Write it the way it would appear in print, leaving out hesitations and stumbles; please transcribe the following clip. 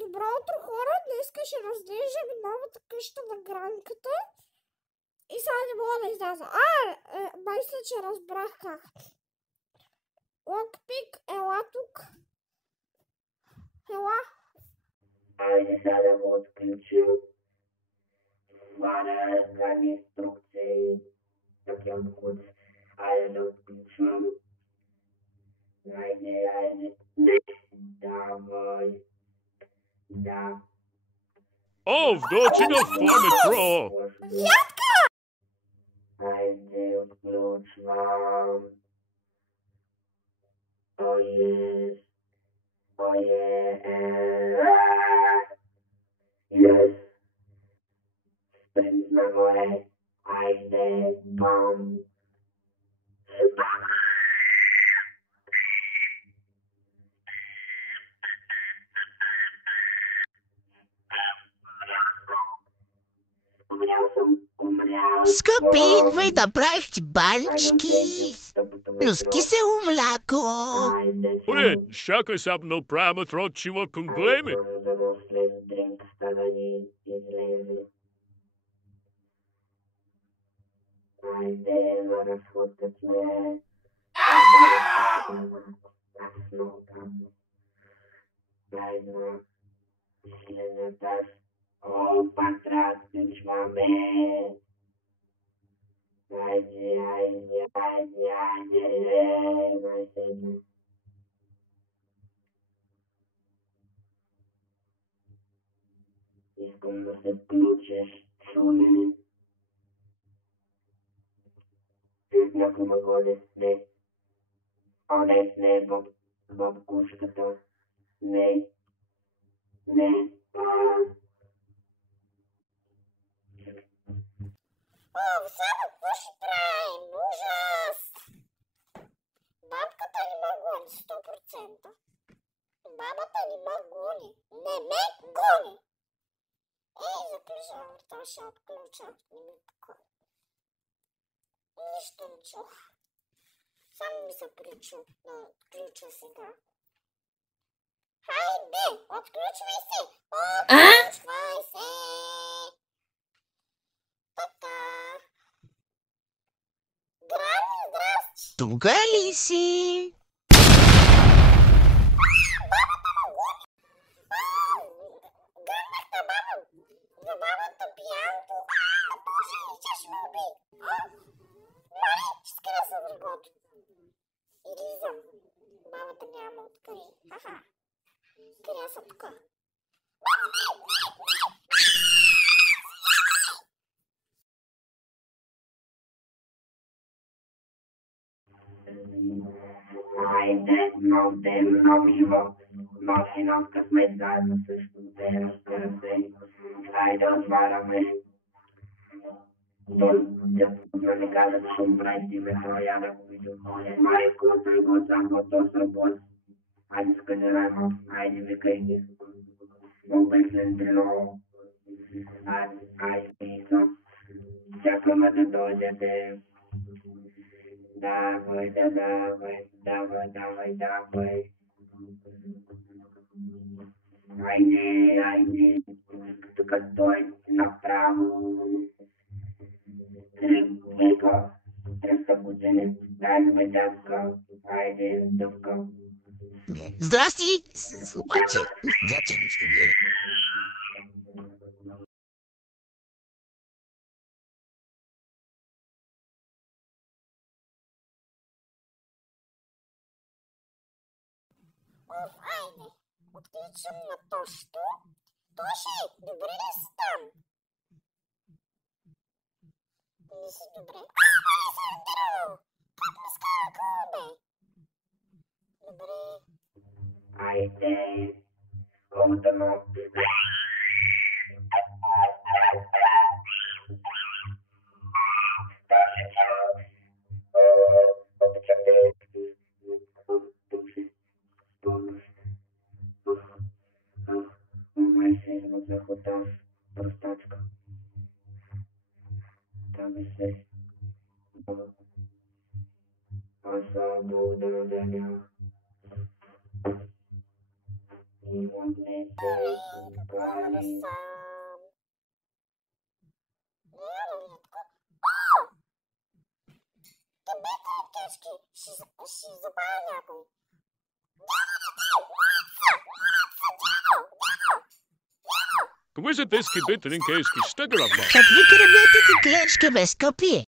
Добро утро, хора! Днес ще разглеждаме новата къща на Гранката. И сега не мога да изляза. Мисля, че разбрах как. Локпик, ела тук. Ела. Айде сега да го отключим. Това не е разгледни инструкции. Такива куц. Айде да отключим. Айде. Давай. Да. Вдочи на фаметро! Ядка! Айде отключвам. Yes. Yes. Спринт нагоре. Айде. Бам. Умрял. Скъпи, ви направихте банички плюс кисело мляко. Оле, чакай сега направим трочива към големи. Айде да разходкаме. Айде. Пак трябва да включваме. Айде. Искам да се включиш, чули. Някой ме годи. Не. Не, бабкушката. Не. Само какво ще правим? Ужас! Бабката ни ме гони 100%. Бабата ни ме гони. Не ме гони! Заключвам, това ще отключа. Нищо не чух. Само ми се отключа сега. Хайде, отключвай се! Отключвай се! Така. Грани, здрасти! Тук ли си? Бабата ме гони! Гръмнахте за бабата Бянко. Боже, тя ще ме убие. Мари, ще скрия се в ръгото. Излизам. Бабата няма откъде. Крия се тук. Айде, нов ден, нов живот. Нов късмет, заедно също те, разбира се. Айде отваряме. Да не казват, че ще правите метро, я да го видя. Майко, той го сам, то сработ. Айде сканираме, айде викай ги. Обекнен дрено. Айде писа. Чакаме да дойдете. Давай. Айде. Тук стой направо. Трипа. 300 години. Айде, дявка. Айде, дъвка. Здрасти! Обаче, вече нищо не е. Айде, откличам на Тошто. Тоши, добре ли си там? Не си добре? Не си здраво! Как ми скара кола, бе? Добре. Айде. Колдано. Простачка. Там се. Аз съм благодаря. Говори сам. Тебе кешки, ще забавя някой. Come se te skibit rinkeski stegravma. Как ви кребетите клечки без копие?